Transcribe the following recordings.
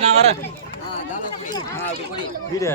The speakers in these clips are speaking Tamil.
நான் வரேன் வீடியோ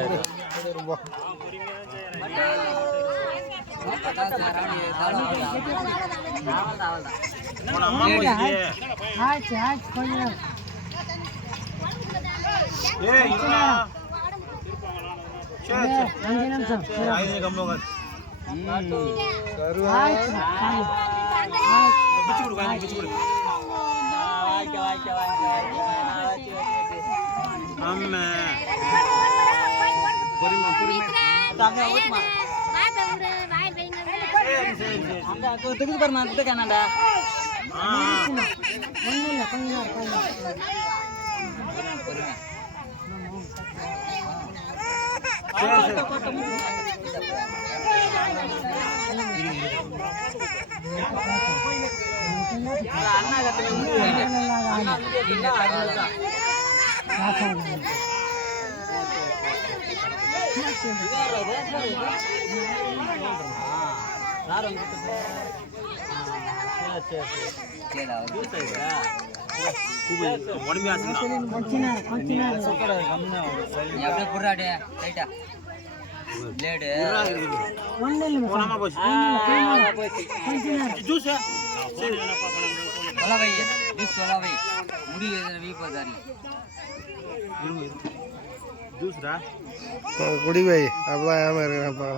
குடி வை அப்பதான் ஏமா இருக்கிறப்பா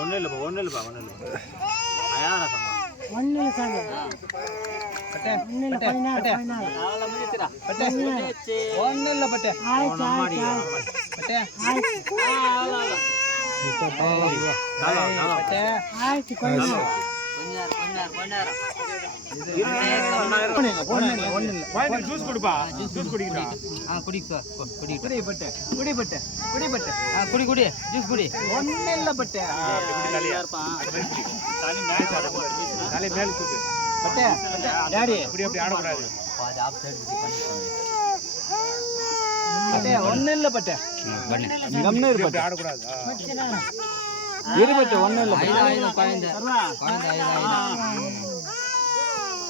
ஒன்னும் இல்லப்பா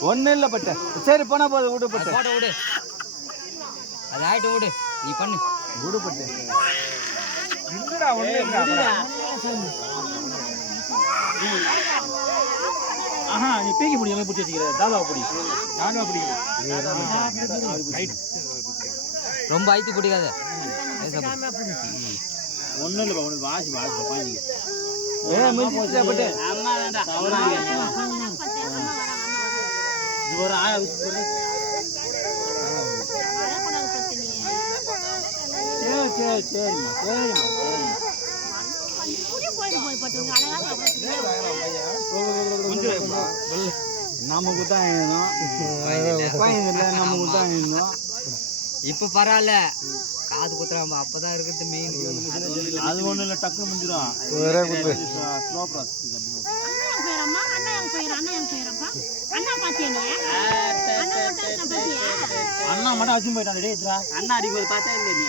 ஒன்னும் இல்ல பட்ட சரி போனா போது விடு பட்ட விடு அது ஆயிட்டு விடு நீ பண்ணு விடு பட்ட இல்லடா ஒண்ணே இல்லடா ஆஹா நீ பேக்கி முடியாம புடிச்சு வச்சிக்கிற தாவா புடி நானும் பிடிக்கிறேன் ரொம்ப ஐத்து பிடிக்காத ஒண்ணும் இல்ல ஒண்ணு வாசி பாஞ்சி முடிச்சு பட்ட அம்மா வேண்டா ஒரு நமக்கு தான் இப்ப பரவாயில்ல காது குத்துறாம அப்பதான் இருக்குது மெயின் அது ஒண்ணு இல்ல டக்கு முடிஞ்சிடும் அண்ணா மட்டும் அச்சும் போயிட்டான் அண்ணா அடிப்பது பார்த்தா இல்ல நீ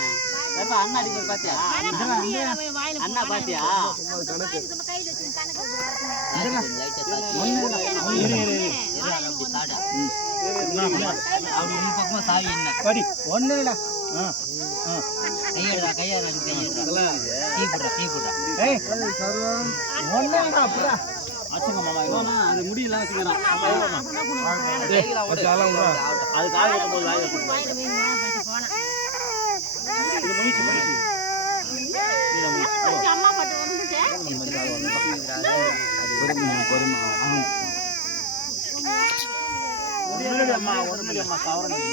அண்ணா அடிப்பது பாத்தியா அண்ணா பாத்தியா பக்கமா சாவி என்ன படி ஒண்ணு இல்ல கையெடுறா கையெடுறா டீ போடுறா ஒண்ணு இல்லடா அச்சங்க மாமா இவனா அது முடியல வச்சுக்கறான் அது காய் வெட்ட போது காய் வெட்ட இது முடிச்சு இது அம்மா பட்டு வந்துட்டே அது பொறுமை அம்மா ஒண்ணுல அம்மா கவரணும்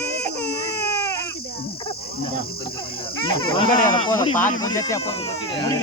கொஞ்சம் போற பாதி கொஞ்சம் அப்போ